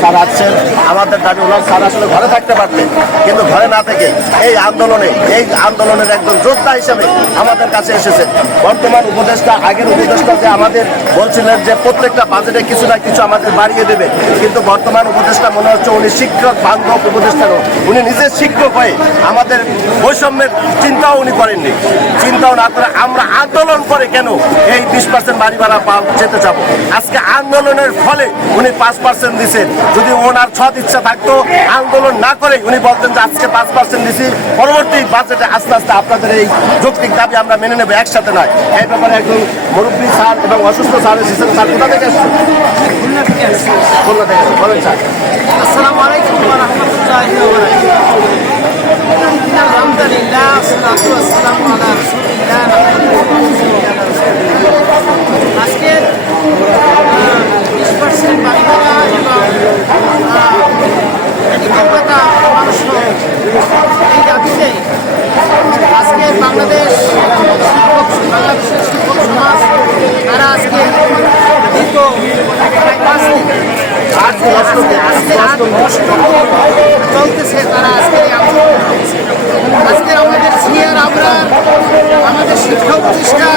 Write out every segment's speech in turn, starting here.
Sir আসছেন, আমাদের দাবি ওনার স্যার আসলে ঘরে থাকতে পারতেন, কিন্তু ঘরে না থেকে এই আন্দোলনের একজন যোদ্ধা হিসেবে আমাদের কাছে এসেছেন। বর্তমান উপদেষ্টা, আগের উপদেষ্টা যে আমাদের বলছিলেন যে প্রত্যেকটা বাজেটে কিছু না কিছু আমাদের বাড়িয়ে দেবে, কিন্তু বর্তমান উপদেষ্টা মনে হচ্ছে উনি শিক্ষক বান্ধব উপদেষ্টা নন, উনি নিজে শিক্ষক হয়ে আমাদের বৈষম্যের চিন্তাও উনি করেননি। চিন্তাও না করে আমরা আন্দোলন করে কেন এই 20% বাড়ি ভাড়া যেতে যাবো। আজকে আন্দোলনের ফলে উনি 5% দিচ্ছেন। যদি ওনার সৎ ইচ্ছা থাকতো আন্দোলন না করে উনি বলতেন যে আজকে 5% দিচ্ছি, পরবর্তী বাজেটে আস্তে আস্তে আপনাদের এই যৌক্তিক দাবি আমরা মেনে নেবো, একসাথে নয়। এই ব্যাপারে একজন মুরব্বী স্যার এবং অসুস্থ স্যার এসেছেন। স্যার কোথা থেকে আসছেন? খুলনা থেকে। বলেন স্যার। আসসালামু আলাইকুম ওয়া রাহমাতুল্লাহি ওয়া বারাকাতুহু। আলহামদুলিল্লাহ, সালাতু ওয়াসসালামু আলা রাসূলিল্লাহ। আজকে 20% বাড়ি ভাড়া এবং মেডিকেল ভাতা পরামর্শ এই দাবিতে আজকে বাংলাদেশের শিক্ষক সমাজ তারা আজকে দীর্ঘ প্রায় 5 দিন আজকে 8 কষ্ট চলতেছে। তারা আজকে আজকে আমাদের সিআর আবরার, আমাদের শিক্ষা প্রতিষ্ঠা,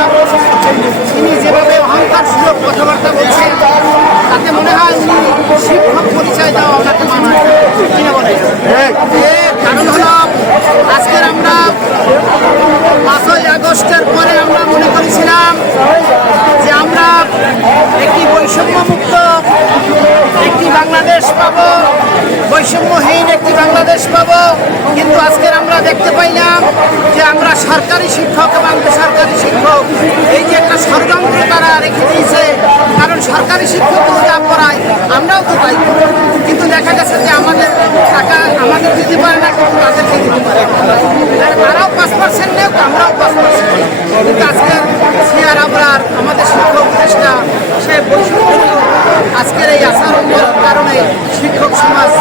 তিনি যেভাবে অহংকার সুলভ কথাবার্তা বলছেন তাতে মনে হয় উনি শিক্ষক পরিচয় দেওয়া ওনাকে মানা কিনা বলে। কারণ হলো আজকের আমরা 5ই আগস্টের পরে আমরা মনে করেছিলাম যে আমরা একটি বৈষম্যমুক্ত একটি বাংলাদেশ পাবো, বৈষম্যহীন একটি বাংলাদেশ পাবো, কিন্তু আজকের আমরা দেখতে পাইলাম যে আমরা সরকারি শিক্ষক এবং বেসরকারি শিক্ষক এই যে একটা ষড়যন্ত্র তারা রেখে দিয়েছে। কারণ সরকারি শিক্ষক যা পড়ায় আমরাও তো তাই, কিন্তু দেখা গেছে যে আমাদের টাকা আমাদের দিতে পারে না, কিন্তু তাদেরকে দিতে পারে। তারাও 5% নেই, আমরাও 5% নেই, কিন্তু আজকের সিআর আবরার আমাদের শিক্ষক প্রতিষ্ঠা সে বৈষম্য আজকের এই আচরণের কারণে শিক্ষক সমাজ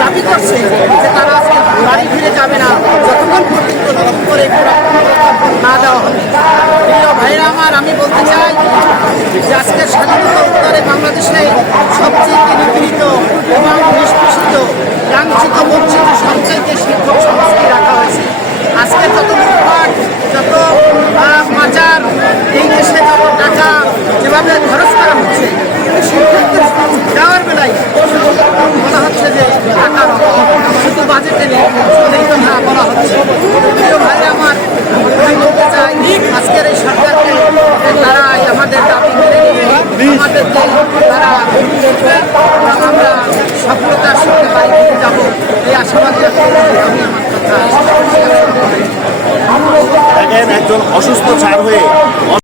দাবি করছে যে তারা আজকে বাড়ি ফিরে যাবে না যতক্ষণ পর্যন্ত করে না দেওয়া হবে। প্রিয় ভাইরা আমার, আমি বলতে চাই যে আজকের স্বাধীনতা উত্তরে বাংলাদেশে সবচেয়ে নিপীড়িত এবং নিষ্পেষিত, লাঞ্ছিত, বঞ্চিত সবচাইতে শিক্ষক সমাজকে রাখা হয়েছে। আজকে যত লুটপাট, যত মাজার, এই দেশে যত টাকা যেভাবে খরচ করা হচ্ছে, শিক্ষকদের দেওয়ার বেলায় বলা হচ্ছে যে টাকা শুধু বাজেটে নেই, তো না বলা হচ্ছে। প্রিয় ভাই আমার, আমি বলতে চাই আজকের এই সরকারকে তারা আমাদের দাবি মেনে নিয়ে আমাদেরকে তারা আমরা সফলতার সঙ্গে বাড়ি ফিরে যাবো এই আশাবাদী আমি আমার কথা। একজন অসুস্থ স্যার হয়ে